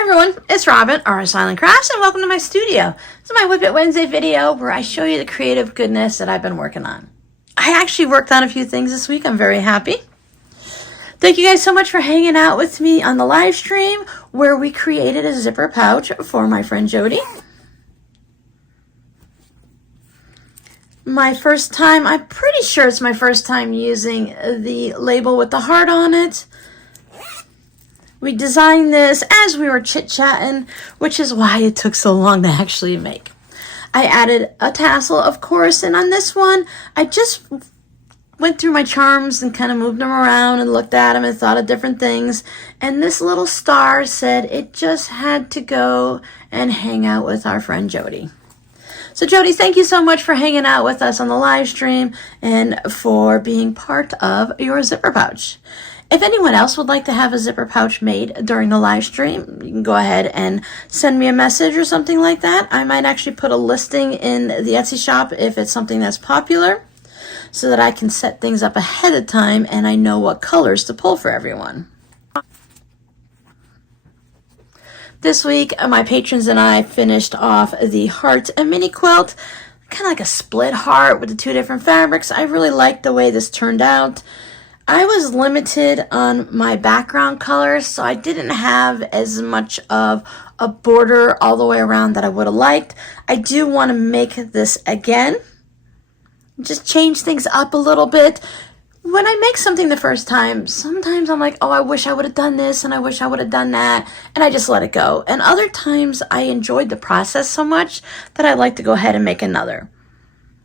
Everyone, it's Robin, our Silent Crafts, and welcome to my studio. This is my Whip It Wednesday video where I show you the creative goodness that I've been working on. I actually worked on a few things this week. I'm very happy. Thank you guys so much for hanging out with me on the live stream where we created a zipper pouch for my friend Jody. My first time, I'm pretty sure it's my first time using the label with the heart on it. We designed this as we were chit-chatting, which is why it took so long to actually make. I added a tassel, of course, and on this one, I just went through my charms and kind of moved them around and looked at them and thought of different things. And this little star said it just had to go and hang out with our friend Jody. So Jody, thank you so much for hanging out with us on the live stream and for being part of your zipper pouch. If anyone else would like to have a zipper pouch made during the live stream, you can go ahead and send me a message or something like that. I might actually put a listing in the Etsy shop if it's something that's popular so that I can set things up ahead of time and I know what colors to pull for everyone. This week, my patrons and I finished off the heart and mini quilt, kind of like a split heart with the two different fabrics. I really liked the way this turned out. I was limited on my background colors, so I didn't have as much of a border all the way around that I would have liked. I do want to make this again, just change things up a little bit. When I make something the first time, sometimes I'm like, oh, I wish I would have done this and I wish I would have done that, and I just let it go. And other times I enjoyed the process so much that I'd like to go ahead and make another.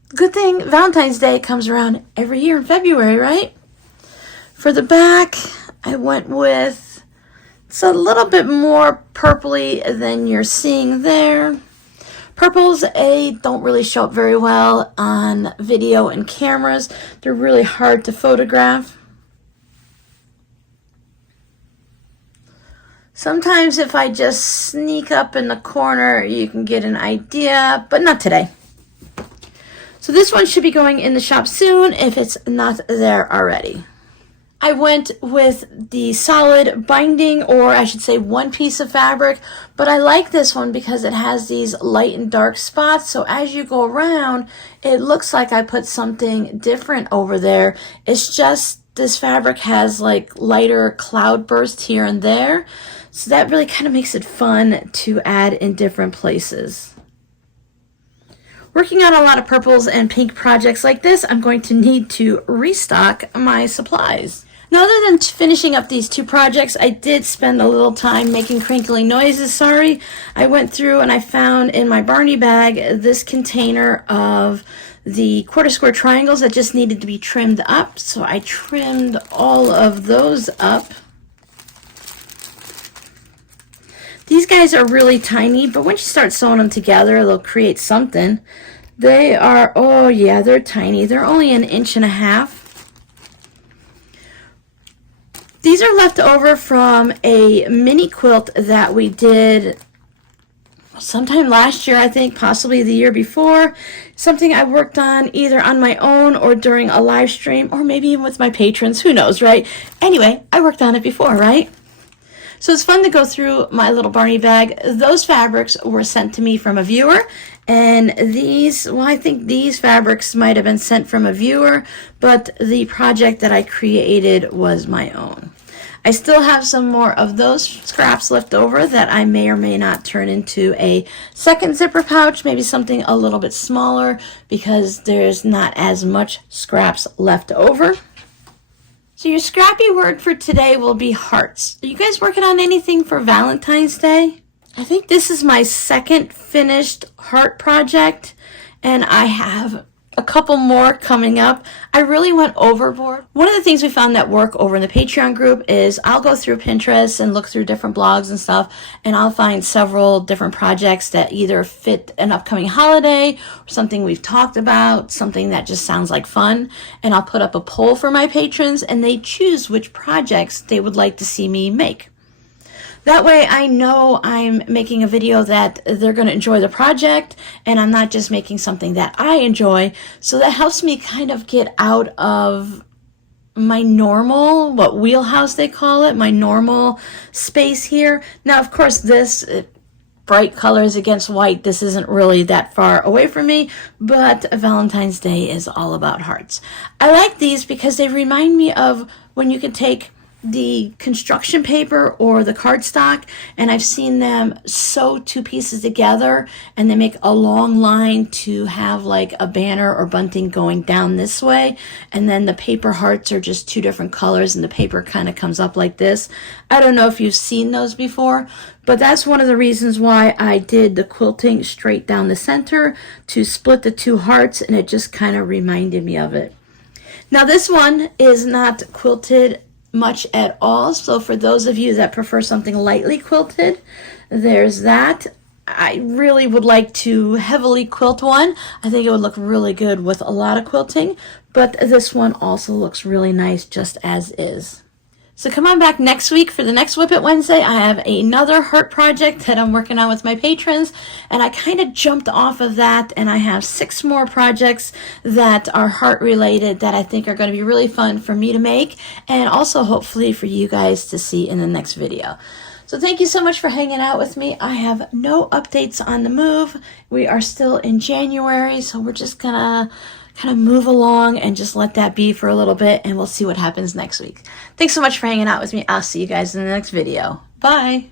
Good thing Valentine's Day comes around every year in February, right? For the back, I went with, it's a little bit more purpley than you're seeing there. Purples, don't really show up very well on video and cameras. They're really hard to photograph. Sometimes if I just sneak up in the corner, you can get an idea, but not today. So this one should be going in the shop soon if it's not there already. I went with the solid binding, or I should say one piece of fabric, but I like this one because it has these light and dark spots, so as you go around, it looks like I put something different over there. It's just this fabric has like lighter cloud burst here and there, so that really kind of makes it fun to add in different places. Working on a lot of purples and pink projects like this, I'm going to need to restock my supplies. Now, other than finishing up these two projects, I did spend a little time making crinkly noises. Sorry. I went through and I found in my Barney bag this container of the quarter square triangles that just needed to be trimmed up. So I trimmed all of those up. These guys are really tiny, but once you start sewing them together, they'll create something. They are, oh yeah, they're tiny. They're only 1.5 inches. These are left over from a mini quilt that we did sometime last year, I think, possibly the year before. Something I worked on either on my own or during a live stream, or maybe even with my patrons. Who knows, right? Anyway, I worked on it before, right? So it's fun to go through my little Barney bag. Those fabrics were sent to me from a viewer. And these, well, I think these fabrics might have been sent from a viewer, but the project that I created was my own. I still have some more of those scraps left over that I may or may not turn into a second zipper pouch, maybe something a little bit smaller because there's not as much scraps left over. So your scrappy word for today will be hearts. Are you guys working on anything for Valentine's Day? I think this is my second finished heart project, and I have a couple more coming up. I really went overboard. One of the things we found that work over in the Patreon group is I'll go through Pinterest and look through different blogs and stuff, and I'll find several different projects that either fit an upcoming holiday or something we've talked about, something that just sounds like fun, and I'll put up a poll for my patrons and they choose which projects they would like to see me make. That way I know I'm making a video that they're going to enjoy the project and I'm not just making something that I enjoy. So that helps me kind of get out of my normal, what wheelhouse they call it, my normal space here. Now, of course, this bright colors against white, this isn't really that far away from me, but Valentine's Day is all about hearts. I like these because they remind me of when you can take the construction paper or the cardstock, and I've seen them sew two pieces together and they make a long line to have like a banner or bunting going down this way, and then the paper hearts are just two different colors and the paper kind of comes up like this. I don't know if you've seen those before, but that's one of the reasons why I did the quilting straight down the center to split the two hearts, and it just kind of reminded me of it. Now this one is not quilted much at all, so for those of you that prefer something lightly quilted, there's that. I really would like to heavily quilt one. I think it would look really good with a lot of quilting, but this one also looks really nice just as is. So come on back next week for the next Whip It Wednesday. I have another heart project that I'm working on with my patrons, and I kind of jumped off of that, and I have 6 more projects that are heart related that I think are going to be really fun for me to make, and also hopefully for you guys to see in the next video. So thank you so much for hanging out with me. I have no updates on the move. We are still in January, so we're just gonna kind of move along and just let that be for a little bit, and we'll see what happens next week. Thanks so much for hanging out with me. I'll see you guys in the next video. Bye.